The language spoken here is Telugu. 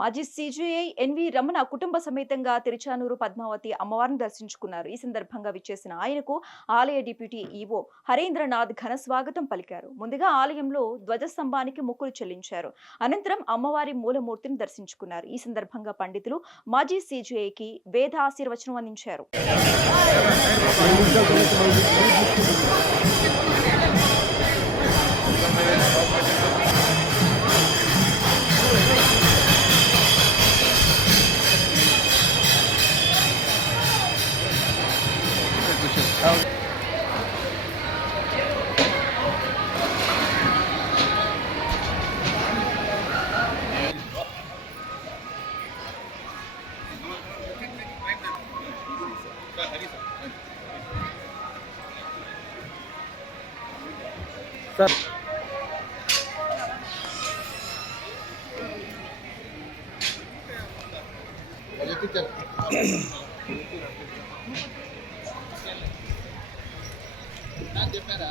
మాజీ సీజీఐ ఎన్వి రమణ కుటుంబ సమేతంగా తిరుచానూరు పద్మావతి అమ్మవారిని దర్శించుకున్నారు. ఈ సందర్భంగా విచ్చేసిన ఆయనకు ఆలయ డిప్యూటీ ఈవో హరీంద్రనాథ్ ఘన స్వాగతం పలికారు. ముందుగా ఆలయంలో ధ్వజస్తంభానికి మొక్కులు చెల్లించారు. అనంతరం అమ్మవారి మూలమూర్తిని దర్శించుకున్నారు. ఈ సందర్భంగా పండితులు మాజీ సీజీఐకి వేద ఆశీర్వచనం అందించారు. సార్ చెప్పారా